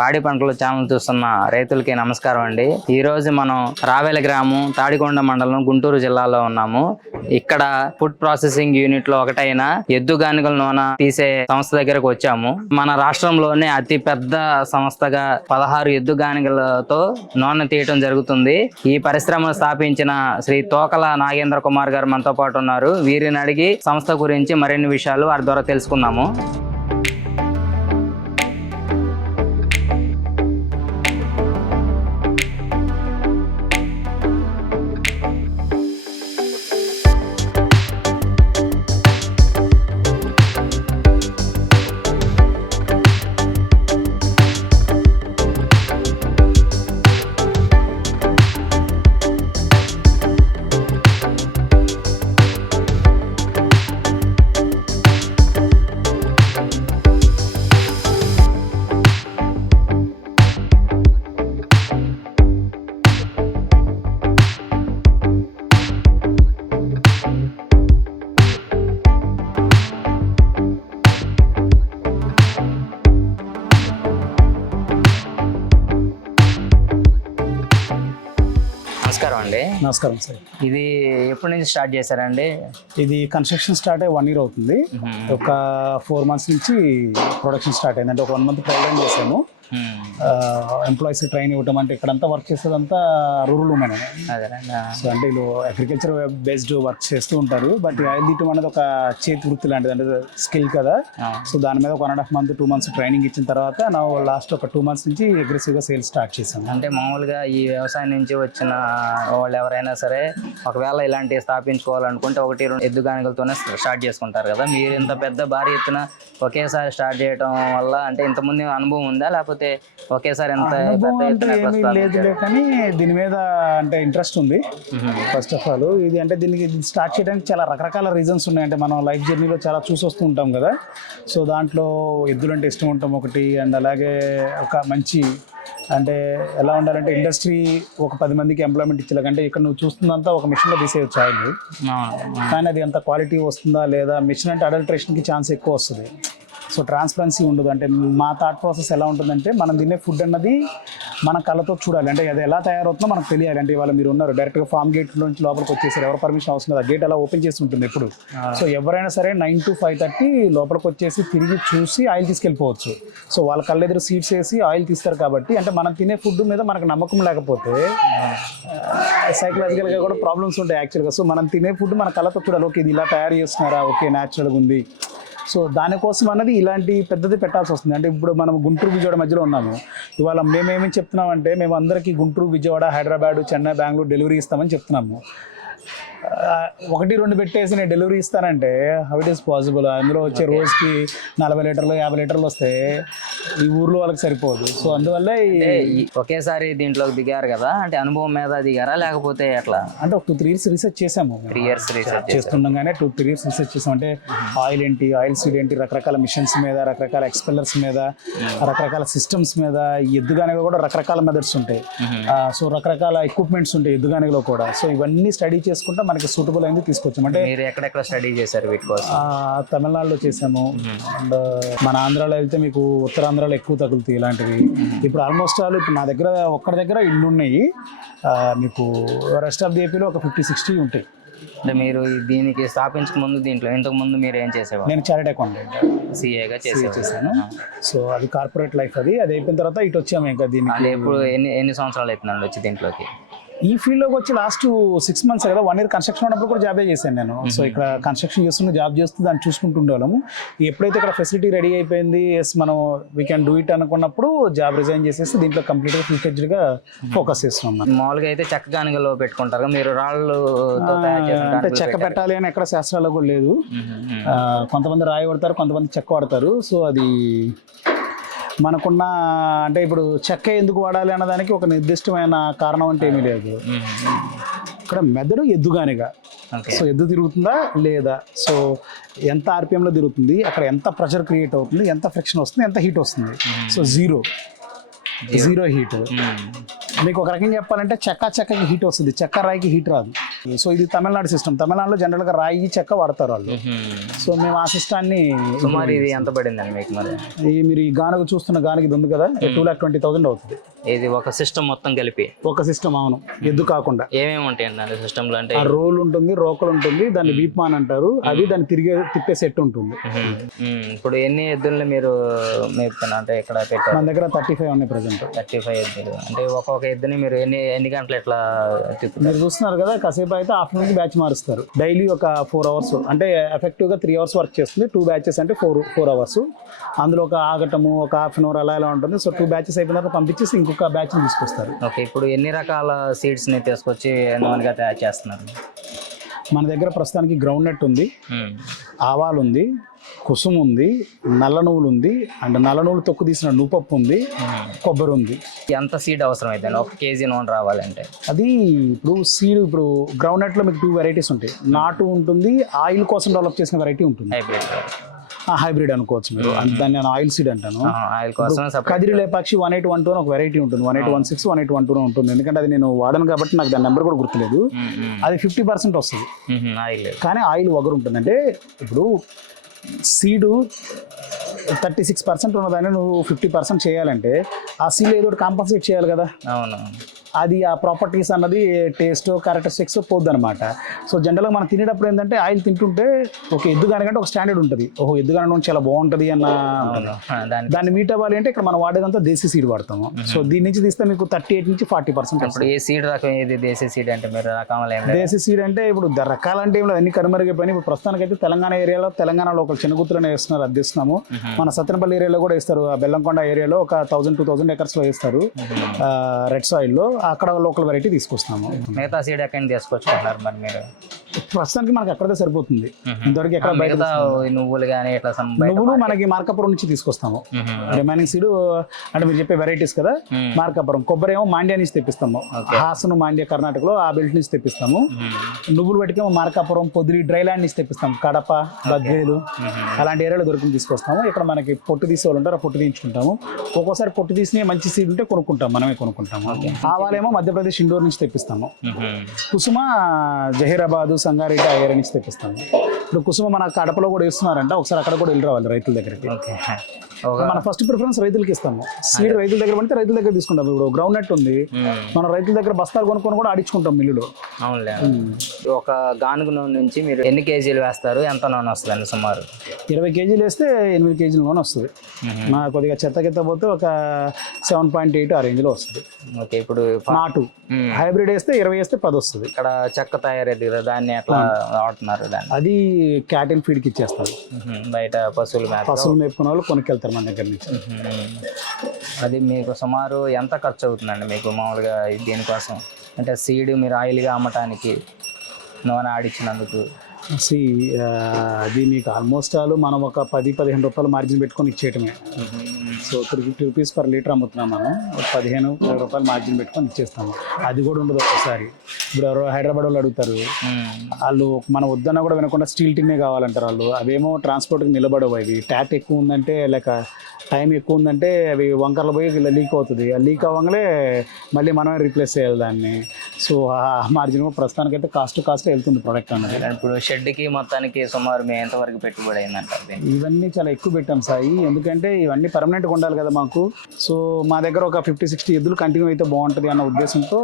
పాడి పంటల ఛానల్ చూస్తున్న రైతులకి నమస్కారం అండి. ఈ రోజు మనం రావెల గ్రామం తాడికొండ మండలం గుంటూరు జిల్లాలో ఉన్నాము. ఇక్కడ ఫుడ్ ప్రాసెసింగ్ యూనిట్లో ఒకటైన ఎద్దు గానుగల నూనె తీసే సంస్థ దగ్గరకు వచ్చాము. మన రాష్ట్రంలోనే అతి పెద్ద సంస్థగా పదహారు ఎద్దు గానుగలతో నూనె తీయటం జరుగుతుంది. ఈ పరిశ్రమ స్థాపించిన శ్రీ తోకల నాగేంద్ర కుమార్ గారు మనతో పాటు ఉన్నారు. వీరిని అడిగి సంస్థ గురించి మరిన్ని విషయాలు వారి ద్వారా తెలుసుకుందాము. నమస్కారం సార్. ఇది ఎప్పటి నుంచి స్టార్ట్ చేశారండి? ఇది కన్స్ట్రక్షన్ స్టార్ట్ అయ్యి వన్ ఇయర్ అవుతుంది. ఒక ఫోర్ మంత్స్ నుంచి ప్రొడక్షన్ స్టార్ట్ అయింది. అంటే ఒక వన్ మంత్ ట్రైన్ చేసాము ఎంప్లాయీస్ ట్రైన్ ఇవ్వటం అంటే ఇక్కడంతా వర్క్ చేసేదంతా రూరల్ ఉమెన్ సో అంటే వీళ్ళు అగ్రికల్చర్ బేస్డ్ వర్క్ చేస్తూ ఉంటారు. బట్ ఆయిల్ తీయటం అనేది ఒక చేతి వృత్తి లాంటిది అంటే స్కిల్ కదా. సో దాని మీద ఒక one and half month two months training ఇచ్చిన తర్వాత నా లాస్ట్ ఒక టూ మంత్స్ నుంచి అగ్రెసివ్గా సేల్ స్టార్ట్ చేశాను అంటే మామూలుగా ఈ వ్యవసాయం నుంచి వచ్చిన వాళ్ళు ఎవరైనా సరే ఒకవేళ ఇలాంటివి స్థాపించుకోవాలనుకుంటే ఒకటి రెండు ఎద్దు గానుగలతోనే స్టార్ట్ చేసుకుంటారు కదా. మీరు ఇంత పెద్ద భారీ ఎత్తున ఒకేసారి స్టార్ట్ చేయడం వల్ల అంటే ఇంతకుముందు అనుభవం ఉందా? లేకపోతే ఒకేసారి ఎంత అంటే కానీ దీని మీద అంటే ఇంట్రెస్ట్ ఉంది. ఫస్ట్ ఆఫ్ ఆల్ ఇది అంటే దీనికి స్టార్ట్ చేయడానికి చాలా రకరకాల రీజన్స్ ఉన్నాయి. అంటే మనం లైఫ్ జర్నీలో చాలా చూసి వస్తూ ఉంటాం కదా. సో దాంట్లో ఎద్దులు అంటే ఇష్టం ఉంటాం ఒకటి అండ్ అలాగే ఒక మంచి అంటే ఎలా ఉండాలంటే ఇండస్ట్రీ ఒక పది మందికి ఎంప్లాయ్మెంట్ ఇచ్చేలాగంటే ఇక్కడ నువ్వు చూస్తుందంతా ఒక మిషన్లో తీసేయచ్చు ఆయిల్. కానీ అది ఎంత క్వాలిటీ వస్తుందా లేదా? మిషన్ అంటే అడల్ట్రేషన్కి ఛాన్స్ ఎక్కువ వస్తుంది. సో ట్రాన్స్పరెన్సీ ఉండదు. అంటే మా థాట్ ప్రాసెస్ ఎలా ఉంటుందంటే మనం తినే ఫుడ్ అన్నది మన కళ్ళతో చూడాలి. అంటే అది ఎలా తయారవుతుందో మనకు తెలియాలి. అంటే ఇవాళ మీరు ఉన్నారు డైరెక్ట్గా ఫామ్ గేట్ నుంచి లోపలికి వచ్చేసారు. ఎవరు పర్మిషన్ అవసరం లేదు. ఆ గేట్ అలా ఓపెన్ చేసి ఉంటుంది ఎప్పుడు. సో ఎవరైనా సరే నైన్ టు ఫైవ్ థర్టీ లోపలికి వచ్చేసి తిరిగి చూసి ఆయిల్ తీసుకెళ్ళిపోవచ్చు. సో వాళ్ళ కళ్ళెదురు సీట్స్ వేసి ఆయిల్ తీస్తారు కాబట్టి అంటే మనం తినే ఫుడ్ మీద మనకు నమ్మకం లేకపోతే సైకలాజికల్గా కూడా ప్రాబ్లమ్స్ ఉంటాయి యాక్చువల్గా సో మనం తినే ఫుడ్ మన కళ్ళతో చూడాలి. ఓకే ఇది ఇలా తయారు చేస్తున్నారా? ఓకే న్యాచురల్గా ఉంది. సో దానికోసం అన్నది ఇలాంటి పెద్దది పెట్టాల్సి వస్తుంది. అంటే ఇప్పుడు మనం గుంటూరు విజయవాడ మధ్యలో ఉన్నాము. ఇవాళ మేమేమి చెప్తున్నామంటే మేము అందరికీ గుంటూరు విజయవాడ హైదరాబాద్ చెన్నై బెంగళూరు డెలివరీ ఇస్తామని చెప్తున్నాము. ఒకటి రెండు పెట్టేసి నేను డెలివరీ ఇస్తానంటే హౌ ఇట్ ఈస్ పాసిబుల్? అందులో వచ్చే రోజుకి నలభై లీటర్లు యాభై లీటర్లు వస్తే ఈ ఊర్లో వాళ్ళకి సరిపోదు. సో అందువల్ల ఒకేసారి దీంట్లోకి దిగారు కదా అంటే అనుభవం మీద దిగారా లేకపోతే ఎట్లా? అంటే ఒక టూ త్రీ ఇయర్స్ రీసెర్చ్ చేసాము త్రీ ఇయర్స్ రీసెర్చ్ చేస్తుండగానే టూ త్రీ ఇయర్స్ రీసెర్చ్ చేసాం అంటే ఆయిల్ ఏంటి ఆయిల్ సీడ్ ఏంటి రకరకాల మిషన్స్ మీద రకరకాల ఎక్స్పెల్లర్స్ మీద రకరకాల సిస్టమ్స్ మీద ఈ ఎద్దుగానగా కూడా రకరకాల మెథడ్స్ ఉంటాయి. సో రకరకాల ఎక్విప్మెంట్స్ ఉంటాయి ఎద్దుగానగలో కూడా. సో ఇవన్నీ స్టడీ చేసుకుంటే మనకి సూటబుల్ అయింది తీసుకొచ్చాం. అంటే మీరు ఎక్కడెక్కడ స్టడీ చేశారు వీటి కోసం? తమిళనాడులో చేసాము అండ్ మన ఆంధ్రాలో వెళ్తే మీకు ఉత్తరాంధ్రలో ఎక్కువ తగులుతాయి ఇలాంటివి. ఇప్పుడు ఆల్మోస్ట్ ఆల్ ఇప్పుడు నా దగ్గర ఒక్కడి దగ్గర ఇన్ని ఉన్నాయి. మీకు రెస్ట్ ఆఫ్ ది ఏపీలో ఒక ఫిఫ్టీ సిక్స్టీ ఉంటాయి. అంటే మీరు దీనికి స్థాపించక ముందు దీంట్లో ఇంతకు ముందు మీరు ఏం చేసేవారు? నేను చారిటీ అకౌంటెంట్ సిఏగా చేశాను. సో అది కార్పొరేట్ లైఫ్ అది. అది అయిపోయిన తర్వాత ఇటు వచ్చాము ఇంకా దీనికి. అంటే ఎప్పుడు ఎన్ని ఎన్ని సంవత్సరాలు అవుతుందండి వచ్చి దీంట్లోకి? ఈ ఫీల్డ్లోకి వచ్చి లాస్ట్ సిక్స్ మంత్స్ కదా వన్ ఇయర్ కన్స్ట్రక్షన్ ఉన్నప్పుడు కూడా జాబే చేశాను నేను. సో ఇక్కడ కన్స్ట్రక్షన్ చేస్తున్న జాబ్ చేస్తూ దాన్ని చూసుకుంటుండేవాళ్ళము. ఎప్పుడైతే ఇక్కడ ఫెసిలిటీ రెడీ అయిపోయింది ఎస్ మనం వీ క్యాన్ డూ ఇట్ అనుకున్నప్పుడు జాబ్ రిజైన్ చేసేసి దీంట్లో కంప్లీట్గా ఫుల్ ఫ్లెడ్జ్డ్గా ఫోకస్ చేస్తున్నాం. మామూలుగా అయితే చెక్క గానుగలో పెట్టుకుంటారు మీరు రాళ్ళు అంటే చెక్క పెట్టాలి అని ఎక్కడ శాస్త్రాల్లో కూడా లేదు. కొంతమంది రాయి వాడతారు కొంతమంది చెక్క వాడతారు సో అది మనకున్న అంటే ఇప్పుడు చెక్క ఎందుకు వాడాలి అన్నదానికి ఒక నిర్దిష్టమైన కారణం అంటే ఏమీ లేదు. ఇక్కడ మెదడు ఎద్దుగానిగా. సో ఎద్దు తిరుగుతుందా లేదా? సో ఎంత ఆర్పిఎంలో తిరుగుతుంది? అక్కడ ఎంత ప్రెషర్ క్రియేట్ అవుతుంది? ఎంత ఫ్రిక్షన్ వస్తుంది? ఎంత హీట్ వస్తుంది? So zero. జీరో హీట్ మీకు ఒక రకంగా చెప్పాలంటే చెక్క చెక్కకి హీట్ వస్తుంది. చెక్క రాయికి హీట్ రాదు. సో ఇది తమిళనాడు సిస్టమ్ తమిళనాడులో జనరల్గా రాయి చెక్క వాడతారు వాళ్ళు. సో మేము ఆ సిస్టాన్ని సుమారు ఇది ఎంత పడిందండి మీకు మరి? ఈ మీరు ఈ గానకు చూస్తున్న గానకి ఇది ఉంది కదా? టూ ల్యాక్ ట్వంటీ థౌసండ్ అవుతుంది. ఇది ఒక సిస్టమ్ మొత్తం కలిపి? ఒక సిస్టమ్ అవును. ఎద్దు కాకుండా. ఏమేమి ఉంటాయండి దాని సిస్టంలో అంటే ఆ రోల్ ఉంటుంది రోకలు ఉంటుంది దాన్ని వీప్మాన్ అంటారు. అది దాన్ని తిరిగే తిప్పే సెట్ ఉంటుంది. ఇప్పుడు ఎన్ని ఎద్దుల్ని మీరు మేపుతున్నా అంటే ఇక్కడ పెట్టారు? మన దగ్గర థర్టీ ఫైవ్ ఉన్నాయి ప్రజెంట్. థర్టీ ఫైవ్ ఎద్దులు అంటే ఒక్కొక్క ఎద్దుని మీరు ఎన్ని ఎన్ని గంటలు ఎట్లా మీరు చూస్తున్నారు కదా కాసేపు అయితే ఆఫ్టర్నూన్ బ్యాచ్ మారుస్తారు. డైలీ ఒక ఫోర్ అవర్స్ అంటే ఎఫెక్టివ్గా త్రీ అవర్స్ వర్క్ చేస్తుంది. టూ బ్యాచెస్ అంటే ఫోర్ ఫోర్ అవర్స్ అందులో ఒక ఆగటము ఒక హాఫ్ అన్ అవర్ అలా ఇలా ఉంటుంది. సో టూ బ్యాచెస్ అయిపోయిన తర్వాత పంపించేసి ఇంకొక బ్యాచ్ తీసుకొస్తారు. ఓకే ఇప్పుడు ఎన్ని రకాల సీడ్స్ని తీసుకొచ్చి నూనెగా తయారు చేస్తున్నారు? మన దగ్గర ప్రస్తుతానికి గ్రౌండ్ నట్ ఉంది మ్మ్. ఆవాలు ఉంది కుసుమ ఉంది నల్ల నువ్వులు ఉంది అండ్ నల్ల నువ్వులు తొక్కు తీసిన నూపప్పు ఉంది కొబ్బరి ఉంది. ఎంత సీడ్ అవసరం అయితే ఒక కేజీ నూనె రావాలంటే? అది ఇప్పుడు సీడ్ ఇప్పుడు గ్రౌండ్ నట్లో మీకు టూ వెరైటీస్ ఉంటాయి. నాటు ఉంటుంది ఆయిల్ కోసం డెవలప్ చేసిన వెరైటీ ఉంటుంది. హైబ్రిడ్. హైబ్రిడ్ అనుకోవచ్చు మీరు. దాన్ని నేను ఆయిల్ సీడ్ అంటాను. ఆయిల్ కోసం. Kadiri Lepakshi one eight one two ఒక వెరైటీ ఉంటుంది. One eight one six one eight one two ఉంటుంది. ఎందుకంటే అది నేను వాడను కాబట్టి నాకు దాని నెంబర్ కూడా గుర్తులేదు. అది ఫిఫ్టీ పర్సెంట్ వస్తుంది. కానీ ఆయిల్ వగరు ఉంటుంది అంటే ఇప్పుడు సీడు థర్టీ సిక్స్ పర్సెంట్ ఉన్నదాన్ని నువ్వు ఫిఫ్టీ పర్సెంట్ చేయాలంటే ఆ సీల్ ఏదో కాంపన్సేట్ చేయాలి కదా. అవును అది ఆ ప్రాపర్టీస్ అన్నది టేస్ట్ క్యారెక్టరిస్టిక్స్ పోద్ది అనమాట సో జనరల్గా మనం తినేటప్పుడు ఏంటంటే ఆయిల్ తింటుంటే ఒక ఎద్దు కానికంటే ఒక స్టాండర్డ్ ఉంటుంది. ఓహో ఎద్దు కాని చాలా బాగుంటుంది అన్న దాన్ని మీట్ అవ్వాలి అంటే ఇక్కడ మనం వాడేదంతా దేశీ సీడ్ వాడతాము. సో దీని నుంచి తీస్తే మీకు థర్టీ ఎయిట్ నుంచి ఫార్టీ పర్సెంట్ ఏ సీడ్ రకం ఏది దేశీ సీడ్ అంటే మీరు రకంలో లేదు? దేశీ సీడ్ అంటే ఇప్పుడు రకాలంటే ఏం లేదు. అన్ని కనుమరుగైపోయినాయి. ఇప్పుడు ప్రస్తుతానికి అయితే తెలంగాణ ఏరియాలో తెలంగాణలో ఒక చిన్నగుత్తులోనే వేస్తున్నారు అద్దెస్తున్నాము మన సత్యనపల్లి ఏరియాలో కూడా వేస్తారు. ఆ బెల్లంకొండ ఏరియాలో ఒక థౌసండ్ టూ థౌసండ్ ఎకర్స్లో వేస్తారు. రెడ్ సాయిల్లో అక్కడ లోకల్ వెరైటీ తీసుకొస్తున్నాము. మిగతా సీడ్ ఎక్కడ తీసుకొచ్చుకుంటున్నారు మరి మీరు? ప్రస్తుతానికి మనకి అక్కడే సరిపోతుంది. ఇంతవరకు ఎక్కడ బయట నువ్వులు కానీ ఇట్లా నువ్వులు మనకి మార్కాపురం నుంచి తీసుకొస్తాము. రిమైనింగ్ సీడ్ అంటే మీరు చెప్పే వెరైటీస్ కదా. మార్కాపురం. కొబ్బరి ఏమో మాండ్యా నుంచి తెప్పిస్తాము. హాసను మాండ్యా కర్ణాటకలో ఆ బెల్ట్ నుంచి తెప్పిస్తాము. నువ్వులు పట్టుకేమో మార్కాపురం పొదిలి డ్రై ల్యాండ్ నుంచి తెప్పిస్తాం కడప బద్వేలు అలాంటి ఏరియాలో దొరికి తీసుకొస్తాము. ఇక్కడ మనకి పొట్టు తీసే వాళ్ళు ఉంటారు ఆ పొట్టు తీయించుకుంటాము. ఒక్కోసారి పొట్టు తీసిన మంచి సీడ్ ఉంటే కొనుక్కుంటాం మనమే కొనుక్కుంటాము. ఆవాలేమో మధ్యప్రదేశ్ ఇండోర్ నుంచి తెప్పిస్తాము. కుసుమ జహీరాబాదు సంగారెడ్డి ఆ ఏరియా నుంచి తెప్పిస్తాము ఇప్పుడు కుసుమ మన కడపలో కూడా ఇస్తున్నారంట. ఒకసారి అక్కడ కూడా వెళ్ళి రావాలి రైతుల దగ్గరికి. మన ఫస్ట్ ప్రిఫరెన్స్ రైతులకి ఇస్తాము. సీడ్ రైతుల దగ్గర పడితే రైతుల దగ్గర తీసుకుంటాం. ఇప్పుడు గ్రౌండ్ నట్ ఉంది. మనం రైతుల దగ్గర బస్తాలు కొనుక్కొని కూడా ఆడించుకుంటాం మిల్లులో. అవునులే. ఒక గానుగ నూనె నుంచి మీరు ఎన్ని కేజీలు వేస్తారు? ఎంత నూనె వస్తుందండి సుమారు? ఇరవై కేజీలు వేస్తే ఎనిమిది కేజీల నూనె వస్తుంది. మా కొద్దిగా చెత్త కిత్త పోతే ఒక సెవెన్ పాయింట్ ఎయిట్ ఆ రేంజ్లో వస్తుంది. ఓకే ఇప్పుడు నాటు. హైబ్రిడ్ వేస్తే ఇరవై వేస్తే పది వస్తుంది. ఇక్కడ చెక్క తయారైంది కదా దాన్ని ఎట్లా వాడుతున్నారు దాన్ని. అది క్యాటిల్ ఫీడ్కి ఇచ్చేస్తారు. బయట పశువుల మేత పశువులు మేపుకునే వాళ్ళు కొనుక్కెళ్తారు మన దగ్గర నుంచి. అది మీకు సుమారు ఎంత ఖర్చు అవుతుందండి మీకు మామూలుగా దీనికోసం? అంటే సీడ్ మీరు ఆయిల్గా అమ్మటానికి నూనె ఆడిచ్చినందుకు సి అది మీకు ఆల్మోస్ట్ ఆల్ మనం ఒక పది పదిహేను రూపాయలు మార్జిన్ పెట్టుకొని ఇచ్చేయటమే. So three fifty rupees per litre అమ్ముతున్నాం మనం. ఒక పదిహేను ఇరవై రూపాయలు మార్జిన్ పెట్టుకొని ఇచ్చేస్తాము. అది కూడా ఉండదు ఒకసారి ఇప్పుడు ఎవరో హైదరాబాద్ వాళ్ళు అడుగుతారు. మ్మ్. వాళ్ళు మనం వద్దన్నా కూడా వినకుండా స్టీల్ టిన్నే కావాలంటారు వాళ్ళు. అవేమో ట్రాన్స్పోర్ట్కి నిలబడవు అవి. ట్యాట్ ఎక్కువ ఉందంటే లేక టైం ఎక్కువ ఉందంటే అవి వంకర్లు పోయి ఇలా లీక్ అవుతుంది. ఆ లీక్ అవ్వగానే మళ్ళీ మనమే రీప్లేస్ చేయాలి దాన్ని. సో ఆ మార్జిన్ ప్రస్తుతానికైతే కాస్ట్ కాస్ట్ వెళ్తుంది ప్రోడక్ట్ అన్నది. ఇప్పుడు షెడ్కి మొత్తానికి సుమారు మేము ఎంతవరకు పెట్టుబడి అయిందంటారు దీనికి ఇవన్నీ చాలా ఎక్కువ పెట్టాం సాయి. ఎందుకంటే ఇవన్నీ పర్మనెంట్గా ఉండాలి కదా మాకు. సో మా దగ్గర ఒక ఫిఫ్టీ సిక్స్టీ ఎద్దులు కంటిన్యూ అయితే బాగుంటుంది అన్న ఉద్దేశంతో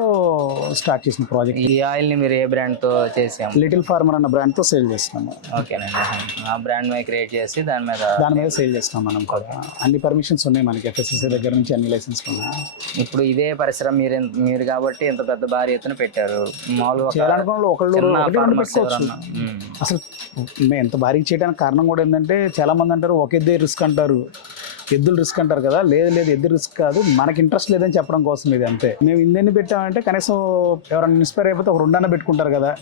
స్టార్ట్ చేసిన ప్రాజెక్ట్ ఈ ఆయిల్ని మీరు ఏ బ్రాండ్తో చేసాము? లిటిల్ ఫార్మర్ అన్న బ్రాండ్తో సేల్ చేస్తున్నాము. ఓకేనండి. ఆ బ్రాండ్ మీద క్రియేట్ చేసి దాని మీద దాని మీద సేల్ చేస్తున్నాం మనం కూడా. అన్ని పర్మిషన్స్ ఉన్నాయి మనకి. ఎఫ్ఎస్ఎస్ఐ దగ్గర నుంచి అన్ని లైసెన్స్ ఉన్నాయి. ఇప్పుడు ఇదే పరిశ్రమ మీరు మీరు కాబట్టి ఇంత పెద్ద భారీ ఎత్తున పెట్టారు. మామూలుగా ఒకళ్ళు అసలు మేము ఎంత భారీగా చేయడానికి కారణం కూడా ఏంటంటే చాలా మంది అంటారు ఒక రిస్క్ అంటారు. ఎద్దులు రిస్క్ అంటారు కదా? లేదు లేదు ఎద్దు రిస్క్ కాదు. మనకి ఇంట్రెస్ట్ లేదని చెప్పడం కోసం ఇది అంతే. మేము ఇన్ని పెట్టామంటే కనీసం ఎవరైనా ఇన్స్పైర్ అయిపోతే ఒక రెండన్న పెట్టుకుంటారు కదా?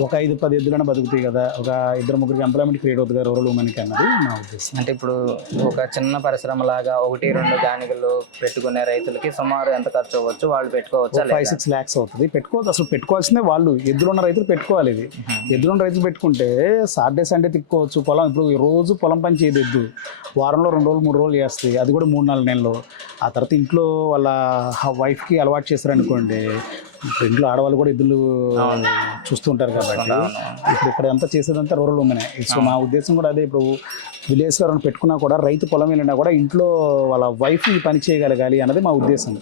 ఒక ఐదు పది ఎద్దులైనా బతుకుతాయి కదా? ఒక ఇద్దరు ముగ్గురికి ఎంప్లాయ్మెంట్ క్రియేట్ అవుతుంది కదా? రూరల్ ఉమెన్కి అన్నది నా ఉద్దేశం. అంటే ఇప్పుడు ఒక చిన్న పరిశ్రమ లాగా ఒకటి రెండు గానిగలు పెట్టుకునే రైతులకి సుమారు ఎంత ఖర్చు అవ్వచ్చు? వాళ్ళు పెట్టుకోవచ్చా ఫైవ్ సిక్స్ ల్యాక్స్ అవుతుంది. పెట్టుకోవచ్చు. అసలు పెట్టుకోవాల్సిందే వాళ్ళు. ఎద్దులు ఉన్న రైతులు పెట్టుకోవాలి ఇది. ఎద్దులు ఉన్న రైతులు పెట్టుకుంటే సాటర్డే సండే తిప్పుకోవచ్చు. పొలం ఇప్పుడు ఈ రోజు పొలం పని చేయదు ఎద్దు. వారంలో రెండు రోజులు మూడు రోజులు చేస్తాయి అది కూడా మూడు నాలుగు నెలలు. ఆ తర్వాత ఇంట్లో వాళ్ళ వైఫ్కి అలవాటు చేశారనుకోండి ఇంట్లో ఆడవాళ్ళు కూడా ఇద్దరు చూస్తుంటారు కాబట్టి ఇప్పుడు ఇక్కడ అంతా చేసేదంతా రూరల్ ఉమెనే. సో మా ఉద్దేశం కూడా అదే ఇప్పుడు విలేజ్ పెట్టుకున్నా కూడా రైతు పొలం వెళ్ళినా కూడా ఇంట్లో వాళ్ళ వైఫ్ ఈ పని చేయగలగాలి అన్నది మా ఉద్దేశం.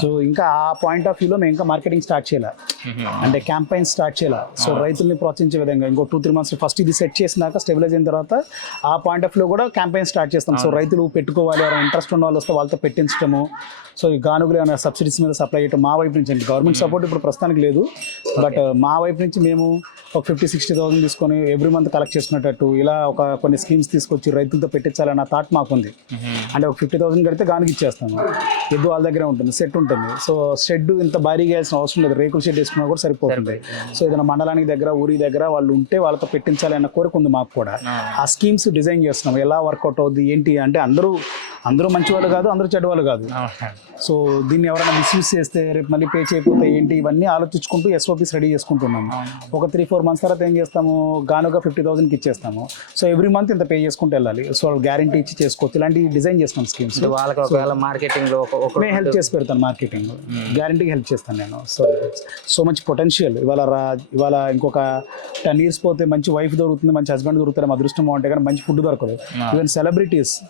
సో ఇంకా ఆ పాయింట్ ఆఫ్ వ్యూలో మేము ఇంకా మార్కెటింగ్ స్టార్ట్ చేయాలి? అంటే క్యాంపైన్ స్టార్ట్ చేయాలి? సో రైతుల్ని ప్రోత్సహించే విధంగా ఇంకో టూ త్రీ మంత్స్ ఫస్ట్ ఇది సెట్ చేసినాక స్టెబిలైజ్ అయిన తర్వాత ఆ పాయింట్ ఆఫ్ వ్యూ కూడా క్యాంపెయిన్ స్టార్ట్ చేస్తాం. సో రైతులు పెట్టుకోవాలి ఇంట్రెస్ట్ ఉన్న వాళ్ళు వస్తే వాళ్ళతో పెట్టించడము. సో ఈ గానుగులు ఏమైనా సబ్సిడీస్ మీద సప్లై చేయడం మా వైపు నుంచి అండి. గవర్నమెంట్ సపోర్ట్ ఇప్పుడు ప్రస్తుతానికి లేదు. బట్ మా వైపు నుంచి మేము ఒక ఫిఫ్టీ సిక్స్టీ థౌసండ్ తీసుకొని ఎవ్రీ మంత్ కలెక్ట్ చేసుకునేటట్టు ఇలా ఒక కొన్ని స్కీమ్స్ తీసుకొచ్చి రైతులతో పెట్టించాలన్న థాట్ మాకుంది. అంటే ఒక ఫిఫ్టీ థౌసండ్ కడితే గానుగు ఇచ్చేస్తాము. ఎద్దు వాళ్ళ దగ్గరే ఉంటుంది సెట్ ఉంటుంది. సో షెడ్ ఇంత భారీగా వేయాల్సిన అవసరం లేదు. రేకుల షెడ్ వేసుకున్నా కూడా సరిపోతుంది. సో ఏదైనా మండలానికి దగ్గర ఊరి దగ్గర వాళ్ళు ఉంటే వాళ్ళతో పెట్టించాలి అన్న కోరిక ఉంది మాకు కూడా. ఆ. స్కీమ్స్ డిజైన్ చేస్తున్నాం ఎలా వర్కౌట్ అవుద్ది ఏంటి అంటే అందరూ అందరూ మంచి వాళ్ళు కాదు అందరూ చెడ్డ వాళ్ళు కాదు సో దీన్ని ఎవరైనా మిస్యూజ్ చేస్తే రేపు మళ్ళీ పే చేయకపోతే ఏంటి ఇవన్నీ ఆలోచించుకుంటూ ఎస్ఓపీస్ రెడీ చేసుకుంటున్నాము. ఒక త్రీ ఫోర్ మంత్స్ తర్వాత ఏం చేస్తాము? గానుగా ఫిఫ్టీ థౌసండ్కి ఇచ్చేస్తాము. సో ఎవ్రీ మంత్ ఇంత పే చేసుకుంటూ వెళ్ళాలి. సో గ్యారంటీ ఇచ్చి చేసుకోవచ్చు. ఇలాంటి డిజైన్ చేస్తాం స్కీమ్స్ వాళ్ళకి ఒకవేళ మార్కెటింగ్లో ఒక- ఒక నేను హెల్ప్ చేసి పెడతాను మార్కెటింగ్ గ్యారంటీకి హెల్ప్ చేస్తాను నేను. సో సో మచ్ పొటెన్షియల్ ఇవాళ రా ఇవాళ ఇంకొక టెన్ ఇయర్స్ పోతే మంచి వైఫ్ దొరుకుతుంది మంచి హస్బెండ్ దొరుకుతారు అదృష్టం బాగుంటే కానీ మంచి ఫుడ్ దొరకదు. ఈవెన్ సెలబ్రిటీస్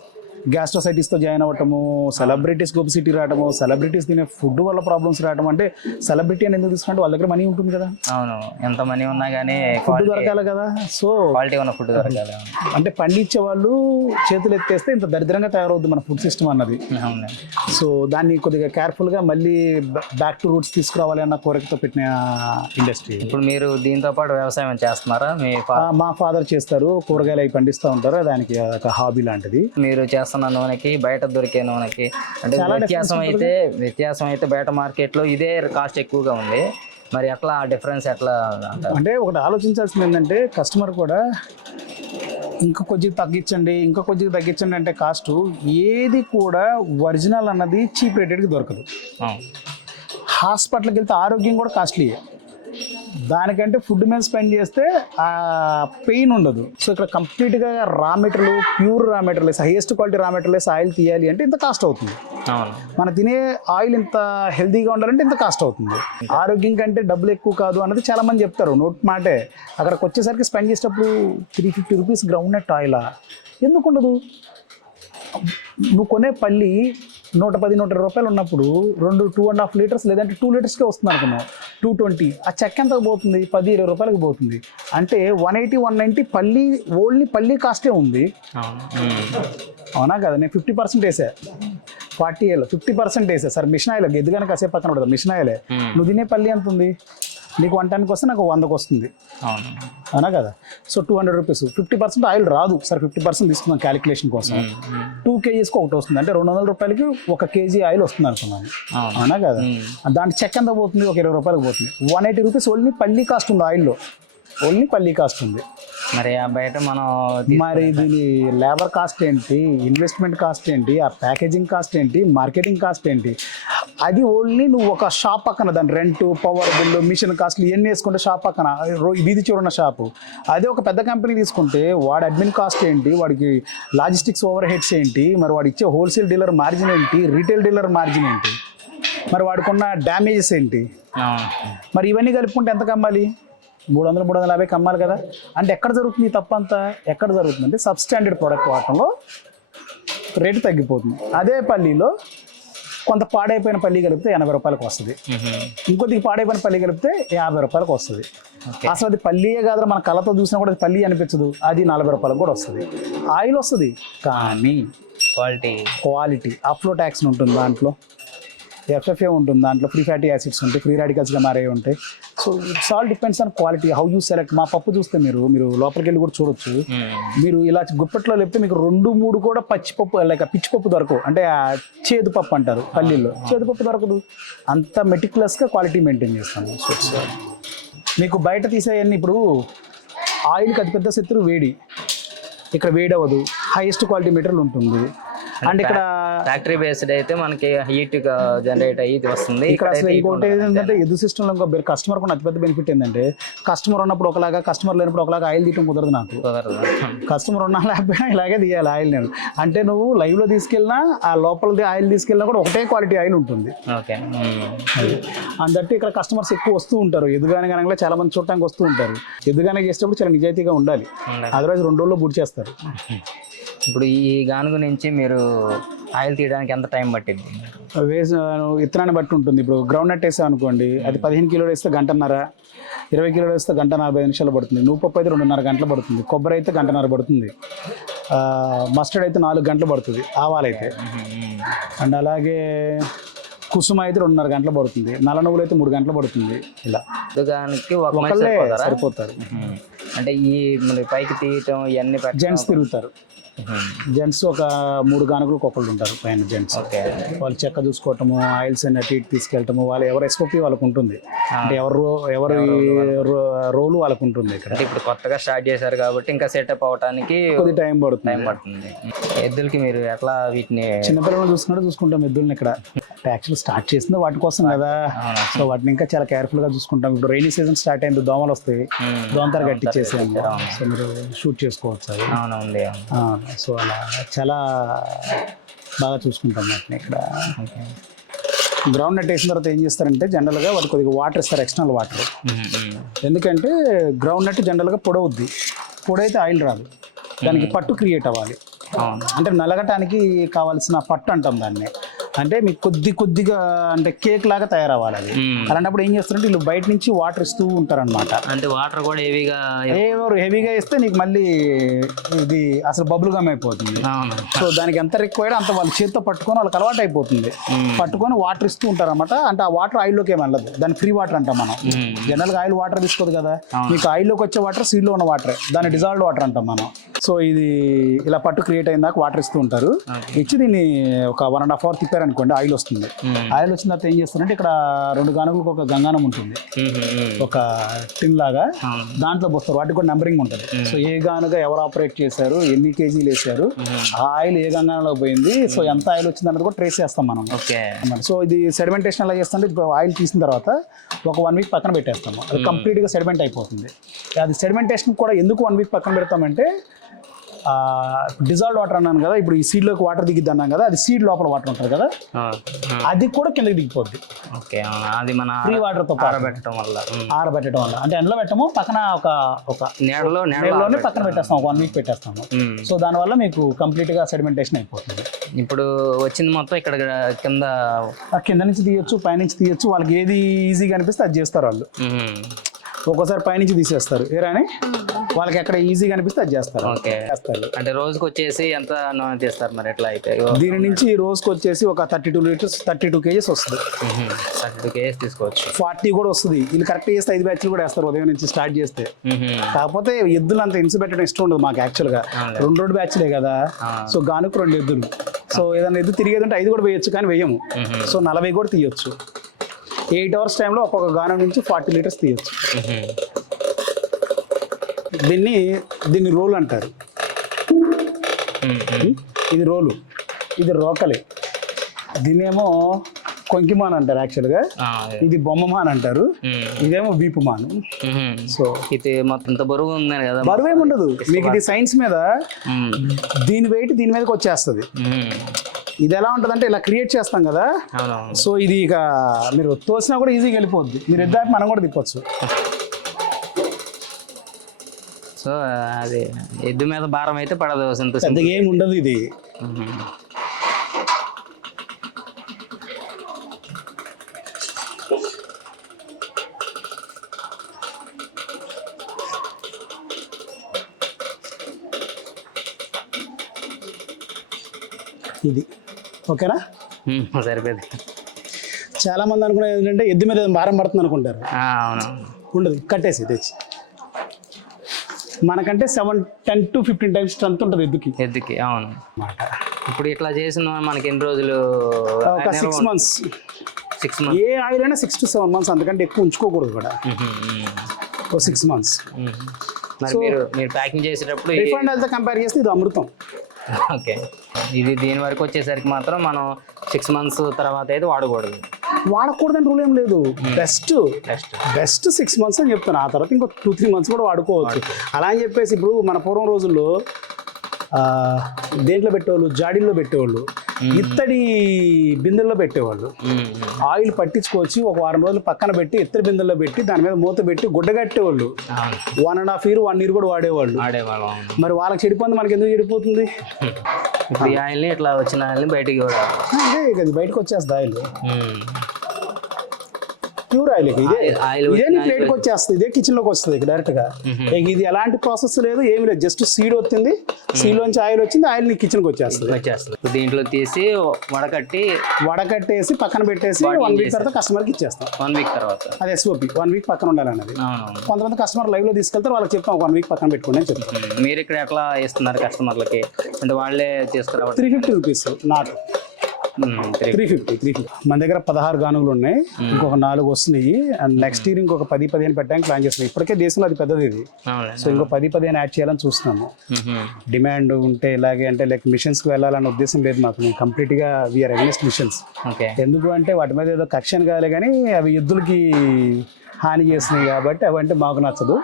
గ్యాస్ట్రోసైటిస్తో జాయిన్ అవ్వటము సెలబ్రిటీస్ గొబిసిటీ రావటము సెలబ్రిటీస్ తినే ఫుడ్ వల్ల ప్రాబ్లమ్స్ రావడం అంటే సెలబ్రిటీ అని ఎందుకు తీసుకుంటే వాళ్ళ దగ్గర మనీ ఉంటుంది కదా. అవును ఎంత మనీ ఉన్నా కానీ ఫుడ్ దొరకాలి కదా. సో క్వాలిటీ ఉన్న ఫుడ్ దొరకాలి. అంటే పండించే వాళ్ళు చేతులు ఎత్తేస్తే ఇంత దరిద్రంగా తయారవుద్ది మన ఫుడ్ సిస్టమ్ అన్నది. సో దాన్ని కొద్దిగా కేర్ఫుల్గా మళ్ళీ బ్యాక్ టు రూట్స్ తీసుకురావాలి అన్న కోరికతో పెట్టిన ఇండస్ట్రీ ఇప్పుడు మీరు దీంతో పాటు వ్యవసాయం చేస్తున్నారా? మీ ఫా- మా ఫాదర్ చేస్తారు. కూరగాయలు అవి పండిస్తూ ఉంటారు. దానికి ఒక హాబీ లాంటిది. మీరు చేస్తున్న నూనెకి బయట దొరికే నూనెకి. అంటే చాలా వ్యత్యాసం అయితే వ్యత్యాసం అయితే బయట మార్కెట్లో ఇదే కాస్ట్ ఎక్కువగా ఉంది. మరి ఎట్లా ఆ డిఫరెన్స్ ఎట్లా అంటే ఒకటి ఆలోచించాల్సింది ఏంటంటే కస్టమర్ కూడా ఇంకా కొద్దిగా తగ్గించండి ఇంకా కొద్దిగా తగ్గించండి అంటే కాస్ట్ ఏది కూడా ఒరిజినల్ అన్నది చీప్ రేటెడ్కి దొరకదు. హాస్పిటల్కి వెళ్తే ఆరోగ్యం కూడా కాస్ట్లీయే దానికంటే ఫుడ్ మీద స్పెండ్ చేస్తే ఆ పెయిన్ ఉండదు. సో ఇక్కడ కంప్లీట్గా raw material pure raw material highest quality raw material oil తీయాలి అంటే ఇంత కాస్ట్ అవుతుంది. మన తినే ఆయిల్ ఇంత హెల్తీగా ఉండాలంటే ఇంత కాస్ట్ అవుతుంది. ఆరోగ్యం కంటే డబ్బులు ఎక్కువ కాదు అన్నది చాలా మంది చెప్తారు. నోట్ మాటే. అక్కడికి వచ్చేసరికి స్పెండ్ చేసేటప్పుడు three fifty rupees groundnut ఆయిలా ఎందుకు ఉండదు? నువ్వు కొనే పల్లి నూట పది నూట ఇరవై రూపాయలు ఉన్నప్పుడు రెండు టూ అండ్ హాఫ్ లీటర్స్ లేదంటే టూ లీటర్స్కే వస్తుంది అనుకున్నావు. Two twenty. ఆ చెక్క ఎంత పోతుంది? పది ఇరవై రూపాయలకి పోతుంది. అంటే వన్ ఎయిటీ వన్ నైంటీ పల్లి ఓన్లీ పల్లి కాస్టే ఉంది. అవును. కదా? నేను ఫిఫ్టీ పర్సెంట్ వేసా. ఫార్టీ ఏళ్ళు ఫిఫ్టీ పర్సెంట్ వేసా. సార్ మిషన్ ఆయిల్ ఎద్దుగానే కాసేపు పక్కన ఉంటుంది మిషన్ ఆయిలే. నువ్వు తినే పల్లి ఎంత ఉంది? నీకు వన్ టెన్కి వస్తే నాకు వందకు వస్తుంది. అవును. కదా? So two hundred rupees fifty percent oil రాదు. సార్ ఫిఫ్టీ పర్సెంట్ తీసుకున్నాం క్యాలిక్యులేషన్ కోసం. టూ కేజీస్కి ఒకటి వస్తుంది. అంటే రెండు వందల రూపాయలకి ఒక కేజీ ఆయిల్ వస్తుంది అనుకున్నాను. అవును. కదా. దాని చెక్ ఎంత పోతుంది? ఒక ఇరవై రూపాయలకు పోతుంది. వన్ ఎయిటీ రూపీస్ ఓన్లీ పల్లి కాస్ట్ ఉంది ఆయిల్లో ఓన్లీ పల్లి కాస్ట్ ఉంది. మరి ఆ బయట మనం మరి దీని లేబర్ కాస్ట్ ఏంటి? ఇన్వెస్ట్మెంట్ కాస్ట్ ఏంటి? ఆ ప్యాకేజింగ్ కాస్ట్ ఏంటి? మార్కెటింగ్ కాస్ట్ ఏంటి? అది ఓన్లీ నువ్వు ఒక షాప్ పక్కన దాని రెంట్ పవర్ బిల్లు మిషన్ కాస్ట్లు ఇవన్నీ వేసుకుంటే షాప్ పక్కన వీధి చివరన్న షాపు అదే ఒక పెద్ద కంపెనీ తీసుకుంటే వాడి అడ్మిన్ కాస్ట్ ఏంటి? వాడికి లాజిస్టిక్స్ ఓవర్ హెడ్స్ ఏంటి? మరి వాడు ఇచ్చే హోల్సేల్ డీలర్ మార్జిన్ ఏంటి? రీటైల్ డీలర్ మార్జిన్ ఏంటి? మరి వాడికున్న డ్యామేజెస్ ఏంటి? మరి ఇవన్నీ కలుపుకుంటే ఎంత కమ్మాలి? మూడు వందలు మూడు వందల యాభై కమ్మాలి కదా. అంటే ఎక్కడ జరుగుతుంది ఈ తప్పంతా ఎక్కడ జరుగుతుంది అంటే సబ్స్టాండర్డ్ ప్రోడక్ట్ వాడటంలో రేటు తగ్గిపోతుంది. అదే పల్లీలో కొంత పాడైపోయిన పల్లి కలిపితే ఎనభై రూపాయలకు వస్తుంది. ఉహు. ఇంకొద్దిగా పాడైపోయిన పల్లి కలిపితే యాభై రూపాయలకు వస్తుంది. అసలు అది పల్లీయే కాదు మన కళ్ళతో చూసినా కూడా అది పల్లి అనిపించదు. అది నలభై రూపాయలకు కూడా వస్తుంది. ఆయిల్ వస్తుంది. కానీ క్వాలిటీ. క్వాలిటీ అప్లో ట్యాక్స్ ఉంటుంది దాంట్లో. ఎఫ్ఎఫ్ఏ ఉంటుంది దాంట్లో ఫ్రీ ఫ్యాటీ యాసిడ్స్ ఉంటాయి ఫ్రీ రాడికల్స్గా మారే ఉంటాయి. So it's all depends on quality how you select మా పప్పు చూస్తే మీరు మీరు లోపలికి వెళ్ళి కూడా చూడొచ్చు. మీరు ఇలా గుప్పెట్లో లేపితే మీకు రెండు మూడు కూడా పచ్చి పప్పు లైక్ పిచ్చి పప్పు దొరకవు. అంటే ఆ చేదు పప్పు అంటారు పల్లీల్లో. చేదు పప్పు దొరకదు. అంత మెటిక్యులస్గా క్వాలిటీ మెయింటైన్ చేస్తాను మీకు బయట తీసేయన్ని ఇప్పుడు ఆయిల్కి అతిపెద్ద శత్రువు వేడి. ఇక్కడ వేడి అవ్వదు హైయెస్ట్ క్వాలిటీ మెటీరియల్ ఉంటుంది. అండ్ ఇక్కడ ఫ్యాక్టరీ బేస్డ్ అయితే మనకి హీట్ జనరేట్ అయ్యి వస్తుంది. ఇక్కడ అసలు ఇంకోటి. ఏంటంటే ఎదు సిస్టంలో ఇంకో కస్టమర్ కూడా అతిపెద్ద బెనిఫిట్ ఏంటంటే కస్టమర్ ఉన్నప్పుడు ఒకలాగా కస్టమర్ లేనప్పుడు ఒకలాగా ఆయిల్ తీయటం కుదరదు నాకు. కస్టమర్ ఉన్నా లేకపోయినా ఇలాగే తీయాలి ఆయిల్ నేను. అంటే నువ్వు లైవ్లో తీసుకెళ్ళినా ఆ లోపలది ఆయిల్ తీసుకెళ్ళినా కూడా ఒకటే క్వాలిటీ ఆయిల్ ఉంటుంది. ఓకే. అందట్టు ఇక్కడ కస్టమర్స్ ఎక్కువ వస్తూ ఉంటారు. ఎదుగానే కనుక చాలా మంది చూడటానికి వస్తూ ఉంటారు. ఎదుగానే చేసేటప్పుడు చాలా నిజాయితీగా ఉండాలి. అదర్వైజ్ రెండు రోజుల్లో బుడ్ చేస్తారు. ఇప్పుడు ఈ గానుగు నుంచి మీరు ఆయిల్ తీయడానికి ఎంత టైం పట్టింది వేసి విత్తనాన్ని బట్టి ఉంటుంది. ఇప్పుడు గ్రౌండ్ నట్ వేసాం అనుకోండి అది పదిహేను కిలోలు వేస్తే గంటన్నర ఇరవై కిలోలు వేస్తే గంట నలభై నిమిషాలు పడుతుంది. నూపప్పు అయితే రెండున్నర గంటలు పడుతుంది. కొబ్బరి అయితే గంటన్నర పడుతుంది. మస్టర్డ్ అయితే నాలుగు గంటలు పడుతుంది. ఆవాలైతే అండ్ అలాగే కుసుమ అయితే రెండున్నర గంటలు పడుతుంది. నల్ల నువ్వులు అయితే మూడు గంటలు పడుతుంది. ఇలా. ఒకళ్ళే సరిపోతారా? అంటే ఈ పైకి తీయటం ఇవన్నీ జెంట్స్ తిరుగుతారు. జెంట్స్ ఒక మూడు గానుగులు ఒకళ్ళు ఉంటారు పైన జెంట్స్ వాళ్ళు చెక్క చూసుకోవటము ఆయిల్స్ అన్ని అటు ఇటు తీసుకెళ్ళటము వాళ్ళు ఎవరు ఎస్ఓపి వాళ్ళకు ఉంటుంది. అంటే ఎవరు ఎవరి రోలు వాళ్ళకు ఉంటుంది ఇక్కడ. ఇప్పుడు కొత్తగా స్టార్ట్ చేశారు కాబట్టి ఇంకా సెటప్ అవడానికి కొద్ది టైం పడుతుంది. టైం పడుతుంది. ఎద్దులకి మీరు ఎట్లా వీటిని చిన్నపిల్లలు చూసుకుంటే చూసుకుంటాం ఎద్దుల్ని ఇక్కడ. యాక్చువల్ స్టార్ట్ చేసింది వాటి కోసం కదా. సో వాటిని ఇంకా చాలా కేర్ఫుల్గా చూసుకుంటాం. ఇప్పుడు రైనీ సీజన్ స్టార్ట్ అయింది దోమలు వస్తాయి. దోమతర కట్టించేసాము సో మీరు షూట్ చేసుకోవచ్చు అది. అవును ఉంది అవును. ఆ, సో అలా చాలా బాగా చూసుకుంటాం వాటిని ఇక్కడ. గ్రౌండ్ నట్ వేసిన తర్వాత ఏం చేస్తారంటే జనరల్గా వాటి కొద్దిగా వాటర్ ఇస్తారు ఎక్స్టర్నల్ వాటర్. ఎందుకంటే గ్రౌండ్ నట్ జనరల్గా పొడవుద్ది. పొడైతే ఆయిల్ రాదు. దానికి పట్టు క్రియేట్ అవ్వాలి. అవును. అంటే నలగటానికి కావాల్సిన పట్టు అంటాం దాన్ని. అంటే మీకు కొద్ది కొద్దిగా అంటే కేక్ లాగా తయారవ్వాలి అది. అలాంటప్పుడు ఏం చేస్తారంటే వీళ్ళు బయట నుంచి వాటర్ ఇస్తూ ఉంటారనమాట అంటే వాటర్ కూడా హెవీగా హెవీగా ఇస్తే నీకు మళ్ళీ ఇది అసలు బబుల్ గమ్ అయిపోతుంది సో దానికి ఎంత రిక్వైర్డ్ అంత వాళ్ళ చేతితో పట్టుకొని వాళ్ళకి అలవాటు అయిపోతుంది. పట్టుకొని వాటర్ ఇస్తూ ఉంటారు అనమాట అంటే ఆ వాటర్ ఆయిల్లోకి ఏమి వెళ్ళదు. దాని ఫ్రీ వాటర్ అంటాం మనం. మ్మ్. జనరల్గా ఆయిల్ వాటర్ తీసుకోదు కదా. మీకు ఆయిల్లోకి వచ్చే వాటర్ సీడ్లో ఉన్న వాటర్ దాన్ని డిజాల్వ్డ్ వాటర్ అంటాం మనం. సో ఇది ఇలా పట్టు క్రియేట్ అయిన దాకా వాటర్ ఇస్తూ ఉంటారు. ఇచ్చి దీన్ని ఒక వన్ అండ్ హాఫ్ అవర్ తిప్పారనుకోండి ఆయిల్ వస్తుంది. ఆయిల్ వచ్చిన తర్వాత ఏం చేస్తారంటే ఇక్కడ రెండు గానుగులకు ఒక గంగానం ఉంటుంది. ఒక టిన్ లాగా దాంట్లో పోస్తారు. వాటికి కూడా నెంబరింగ్ ఉంటుంది. సో ఏ గానుగా ఎవరు ఆపరేట్ చేశారు ఎన్ని కేజీలు వేసారు ఆ ఆయిల్ ఏ గంగానంలో పోయింది సో ఎంత ఆయిల్ వచ్చింది అన్నది కూడా ట్రేస్ చేస్తాం మనం. సో ఇది సెడిమెంటేషన్ ఎలా ఇప్పుడు ఆయిల్ తీసిన తర్వాత ఒక వన్ వీక్ పక్కన పెట్టేస్తాము. అది కంప్లీట్గా సెడిమెంట్ అయిపోతుంది. అది సెడిమెంటేషన్ కూడా ఎందుకు వన్ వీక్ పక్కన పెడతామంటే డిజాల్వ్ వాటర్ అన్నాను కదా ఇప్పుడు ఈ సీడ్లోకి వాటర్ దిగిద్ది అన్నాను కదా అది సీడ్ లోపల వాటర్ ఉంటుంది కదా. అది కూడా కిందకి దిగిపోద్ది ఓకే అది మన ఫ్రీ వాటర్తో ఆరబెట్టడం వల్ల. ఆరబెట్టడం వల్ల అంటే ఎండలో పెట్టము పక్కన ఒక ఒక నీడలో నీళ్ళలోనే పక్కన పెట్టేస్తాం వన్ వీక్ పెట్టేస్తాము. సో దానివల్ల మీకు కంప్లీట్గా సెడిమెంటేషన్ అయిపోతుంది ఇప్పుడు వచ్చింది మొత్తం ఇక్కడ కింద కింద నుంచి తీయొచ్చు పైనుంచి తీయొచ్చు వాళ్ళకి ఏది ఈజీగా అనిపిస్తే అది చేస్తారు వాళ్ళు. ఒక్కోసారి పైనుంచి తీసేస్తారు. ఏరాని వాళ్ళకి ఎక్కడ ఈజీగా అనిపిస్తే అది చేస్తారు. ఓకే. చేస్తారు. అంటే రోజుకి వచ్చేసి ఎంత నూనె తీస్తారు మరి ఎట్లా అయితే? దీని నుంచి రోజుకి వచ్చేసి ఒక thirty two liters thirty two kgs వస్తుంది. థర్టీ కేజీస్ తీసుకోవచ్చు. ఫార్టీ కూడా వస్తుంది. వీళ్ళు కరెక్ట్ చేస్తే ఐదు బ్యాచ్లు కూడా వేస్తారు ఉదయం నుంచి స్టార్ట్ చేస్తే. కాకపోతే ఎద్దులు అంత ఇన్సు పెట్టడం ఇష్టం ఉండదు మాకు యాక్చువల్గా. అవునులే. రెండు రెండు బ్యాచ్లే కదా. సో గానుకు రెండు ఎద్దులు. సో ఏదైనా ఎద్దు తిరిగేది ఉంటే ఐదు కూడా వేయొచ్చు కానీ వేయము. సో నలభై కూడా తీయొచ్చు. ఎయిట్ అవర్స్ టైంలో ఒక్కొక్క గానం నుంచి ఫార్టీ లీటర్స్ తీయొచ్చు. దీన్ని దీన్ని రోలు అంటారు. ఇది రోలు ఇది రోకలి దీన్నేమో కొంకిమాన్ అంటారు యాక్చువల్గా. ఇది బొమ్మమాన్ అంటారు. ఇదేమో వీపుమాన్. సో ఇది మొత్తం బరువు ఉంది కదా బరువు ఏమి ఉండదు మీకు ఇది సైన్స్ మీద. దీని వెయిట్ దీని మీదకి వచ్చేస్తుంది. ఇది ఎలా ఉంటుంది అంటే ఇలా క్రియేట్ చేస్తాం కదా? సో ఇది ఇక మీరు తోసినా కూడా ఈజీగా వెళ్ళిపోద్ది. మీరు ఇద్దరు మనం కూడా తిప్పొచ్చు. సో అది ఎద్దు మీద భారం అయితే పడదు పెద్దగా ఏమి ఉండదు. ఇది. ఓకేనా. సరిపోయింది. చాలా మంది అనుకునేది ఏంటంటే ఎద్దు మీద భారం పడుతుంది అనుకుంటారు. అవును. ఉండదు. కట్టేసి తెచ్చి. మనకంటే seven ten to fifteen times strength ఉంటుంది ఎద్దుకి. ఎద్దుకి అవును. ఇప్పుడు ఇట్లా చేసిన మనకి ఎన్ని రోజులు ఒక సిక్స్ మంత్స్ సిక్స్ మంత్స్ ఏ ఆయిల్ అయినా సిక్స్ టు సెవెన్ మంత్స్ అంతకంటే ఎక్కువ ఉంచుకోకూడదు కూడా. ఒక సిక్స్ మంత్స్ మరి మీరు మీరు ప్యాకింగ్ చేసేటప్పుడు రిఫండ్ కంపేర్ చేస్తే ఇది అమృతం. ఓకే. ఇది దీని వరకు వచ్చేసరికి మాత్రం మనం సిక్స్ మంత్స్ తర్వాత అయితే వాడకూడదు. వాడకూడదని రూల్ ఏం లేదు. బెస్ట్ బెస్ట్ సిక్స్ మంత్స్ అని చెప్తాను ఆ తర్వాత ఇంకో టూ త్రీ మంత్స్ కూడా వాడుకోవచ్చు. అలా అని చెప్పేసి ఇప్పుడు మన పూర్వం రోజుల్లో దేంట్లో పెట్టేవాళ్ళు? జాడీల్లో పెట్టేవాళ్ళు. ఇత్తడి బిందెల్లో పెట్టేవాళ్ళు. ఆయిల్ పట్టించుకొచ్చి ఒక వారం రోజులు పక్కన పెట్టి ఇత్తడి బిందెల్లో పెట్టి దాని మీద మూత పెట్టి గుడ్డ కట్టేవాళ్ళు. One and half year one year కూడా వాడేవాళ్ళు. మరి వాళ్ళకి చెడిపోయింది మనకి ఎందుకు చెడిపోతుంది? ఆయిల్ని ఇట్లా వచ్చిన ఆయిల్ని బయటికి బయటకు వచ్చేస్తుంది ఆయిల్. ప్యూర్ ఆయిల్ ఇదే ఇదే నీ ప్లేట్కి వచ్చేస్తుంది ఇదే కిచెన్లోకి వస్తుంది డైరెక్ట్గా ఇది ఎలాంటి ప్రాసెస్ లేదు ఏమి లేదు. జస్ట్ సీడ్ వచ్చింది. సీడ్ లోంచి ఆయిల్ వచ్చింది ఆయిల్ నీ కిచెన్కి వచ్చేస్తుంది. వచ్చేస్తుంది. దీంట్లో తీసి వడకట్టి వడకట్టేసి పక్కన పెట్టేసి వన్ వీక్ తర్వాత కస్టమర్కి ఇచ్చేస్తాం. వన్ వీక్ తర్వాత. అది ఎస్ఓపి వన్ వీక్ పక్కన ఉండాలన్నది. కొంతమంది కస్టమర్ లైవ్లో తీసుకెళ్తారు వాళ్ళకి చెప్తాం వన్ వీక్ పక్కన పెట్టుకోండి అని చెప్తాం. మీరు ఇక్కడ ఎట్లా ఇస్తున్నారు కస్టమర్లకి అంటే వాళ్ళే తీసుకురావడం three fifty rupees not three- fifty three fifty మన దగ్గర పదహారు గానుగులు ఉన్నాయి. ఇంకొక నాలుగు వస్తున్నాయి. అండ్ నెక్స్ట్ ఇయర్ ఇంకొక పది పదిహేను పెట్టడానికి ప్లాన్ చేస్తున్నాం. ఇప్పటికే దేశంలో అది పెద్దది ఇది. సో ఇంకో పది పదిహేను యాడ్ చేయాలని చూస్తున్నాము. డిమాండ్ ఉంటే ఇలాగే అంటే లైక్ మిషన్స్కి వెళ్ళాలన్న ఉద్దేశం లేదు మాకు. మేము కంప్లీట్గా వీఆర్ అగెన్స్ట్ మిషన్స్ ఎందుకు అంటే వాటి మీద ఏదో కక్షన్ కాలే కానీ అవి ఎద్దులకి హాని చేస్తున్నాయి కాబట్టి అవంటే మాకు నచ్చదు.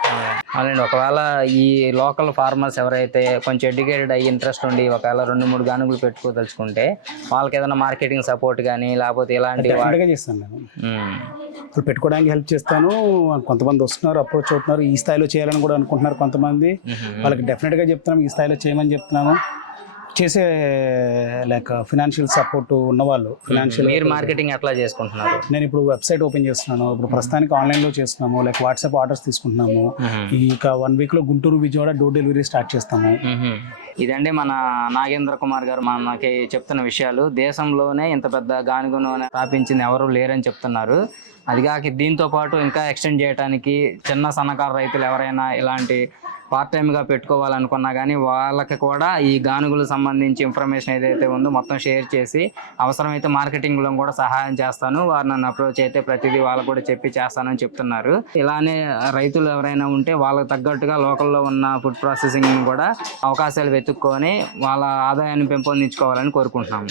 అవునండి ఒకవేళ ఈ లోకల్ ఫార్మర్స్ ఎవరైతే కొంచెం ఎడ్యుకేటెడ్ అయ్యి ఇంట్రెస్ట్ ఉండి ఒకవేళ రెండు మూడు గానుగులు పెట్టుకోదలుచుకుంటే వాళ్ళకి ఏదైనా మార్కెటింగ్ సపోర్ట్ కానీ లేకపోతే ఇలాంటి చేస్తాను నేను. ఇప్పుడు పెట్టుకోవడానికి హెల్ప్ చేస్తాను. కొంతమంది వస్తున్నారు అప్రోచ్ అవుతున్నారు ఈ స్థాయిలో చేయాలని కూడా అనుకుంటున్నారు కొంతమంది. వాళ్ళకి డెఫినెట్గా చెప్తున్నాం ఈ స్థాయిలో చేయమని చెప్తున్నాము చేసే లైక్ ఫినాన్షియల్ సపోర్ట్ ఉన్నవాళ్ళు ఫినాన్షియల్ మీరు మార్కెటింగ్ ఎట్లా చేసుకుంటున్నారు. నేను ఇప్పుడు వెబ్సైట్ ఓపెన్ చేస్తున్నాను. ఇప్పుడు ప్రస్తుతానికి ఆన్లైన్లో చేస్తున్నాము లైక్ వాట్సాప్ ఆర్డర్స్ తీసుకుంటున్నాము. ఇక వన్ వీక్లో Guntur Vijayawada door delivery start చేస్తాము. ఇదండి మన నాగేంద్ర కుమార్ గారు మనకి చెప్తున్న విషయాలు. దేశంలోనే ఇంత పెద్ద గానుగ నూనె స్థాపించింది ఎవరు లేరని చెప్తున్నారు. అది కాక దీంతో పాటు ఇంకా ఎక్స్టెండ్ చేయడానికి చిన్న సన్నకారు రైతులు ఎవరైనా ఇలాంటి పార్ట్ టైంగా పెట్టుకోవాలనుకున్నా కానీ వాళ్ళకి కూడా ఈ గానుగులకు సంబంధించి ఇన్ఫర్మేషన్ ఏదైతే ఉందో మొత్తం షేర్ చేసి అవసరమైతే మార్కెటింగ్లో కూడా సహాయం చేస్తాను. వారు నన్ను అప్రోచ్ అయితే ప్రతిదీ వాళ్ళకు కూడా చెప్పి చేస్తానని చెప్తున్నారు. ఇలానే రైతులు ఎవరైనా ఉంటే వాళ్ళకి తగ్గట్టుగా లోకల్లో ఉన్న ఫుడ్ ప్రాసెసింగ్ కూడా అవకాశాలు వెతుక్కొని వాళ్ళ ఆదాయాన్ని పెంపొందించుకోవాలని కోరుకుంటున్నాము.